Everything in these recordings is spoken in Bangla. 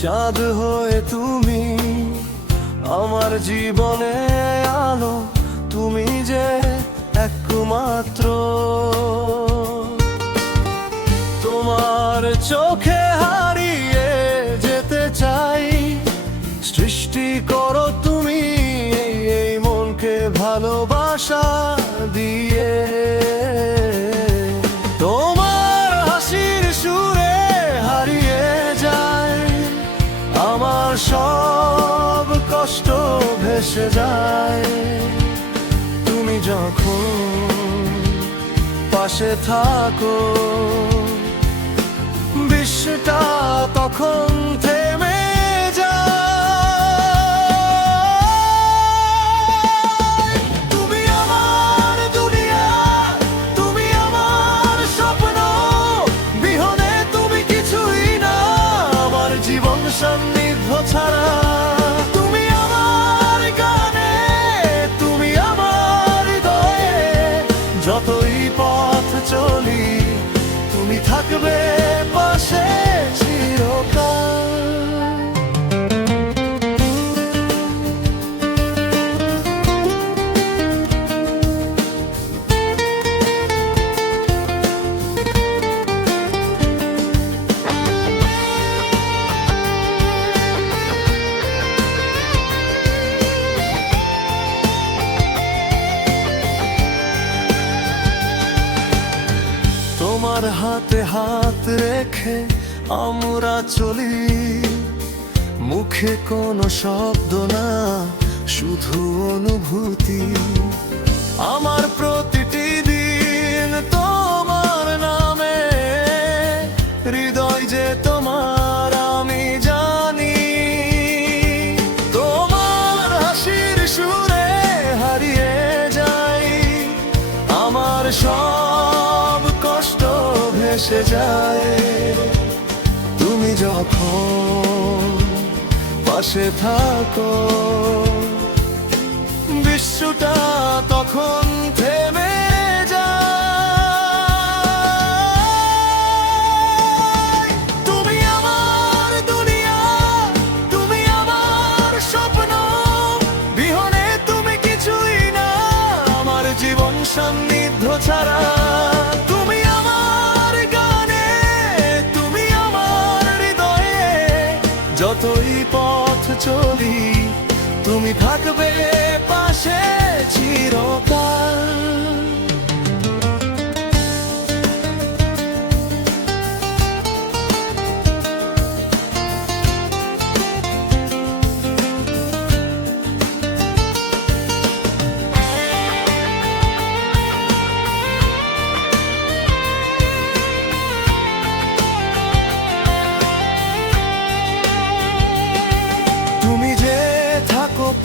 চাঁদ হয়ে তুমি আমার জীবনে আলো, তুমি যে একমাত্র। তোমার চোখে হারিয়ে যেতে চাই, সৃষ্টি করো তুমি এই মনকে ভালোবাসা দিয়ে। তোমার হাসির সুরে হারিয়ে যায় আমার সব কষ্ট, ভেসে যায় তুমি যখন পাশে থাকো। বিশ্বটা তখন থেমে যায়। তুমি আমার দুনিয়া, তুমি আমার স্বপ্ন, বিহনে তুমি কিছুই না আমার জীবন সান্নিধ্য ছাড়া। তুমি আমার গানে, তুমি আমার হৃদয়ে, যতই পথ চলি তুমি থাকবে পাশে চিরকাল। তোমার হাতে হাত রেখে আমরা চলি, মুখে কোনো শব্দ না, শুধু অনুভূতি। আমার প্রতিটি দিন তোমার নামে, হৃদয় যে তোমার আমি জানি। তোমার হাসির সুরে হারিয়ে যাই আমার সব কষ্ট, ভেসে যায় তুমি যখন পাশে থাকো। বিশ্বটা তখন থেমে যায়। তুমি আমার দুনিয়া, তুমি আমার স্বপ্ন, বিহনে তুমি কিছুই না আমার জীবন সান্নিধ্য ছাড়া। তুমি আমার গানে, তুমি আমার হৃদয়ে, যতই পথ চলি তুমি থাকবে পাশে চিরকাল।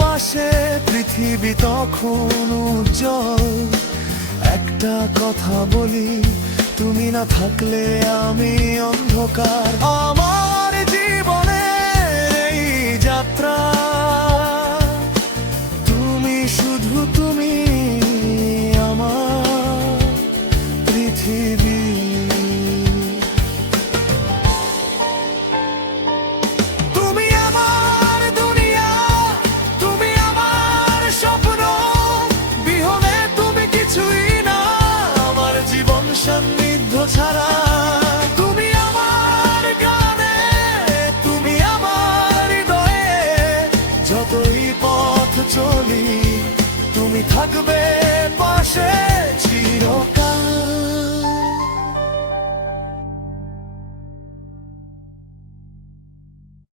পাশে পৃথিবী তখন উজ্জ্বল। একটা কথা বলি, তুমি না থাকলে আমি অন্ধকার। আমার জীবনের এই যাত্রা তুমি, শুধু তুমি আমার পৃথিবী। সান্নিধ্য ছাড়া তুমি আমার গানে, তুমি আমার হৃদয়ে, যতই পথ চলি তুমি থাকবে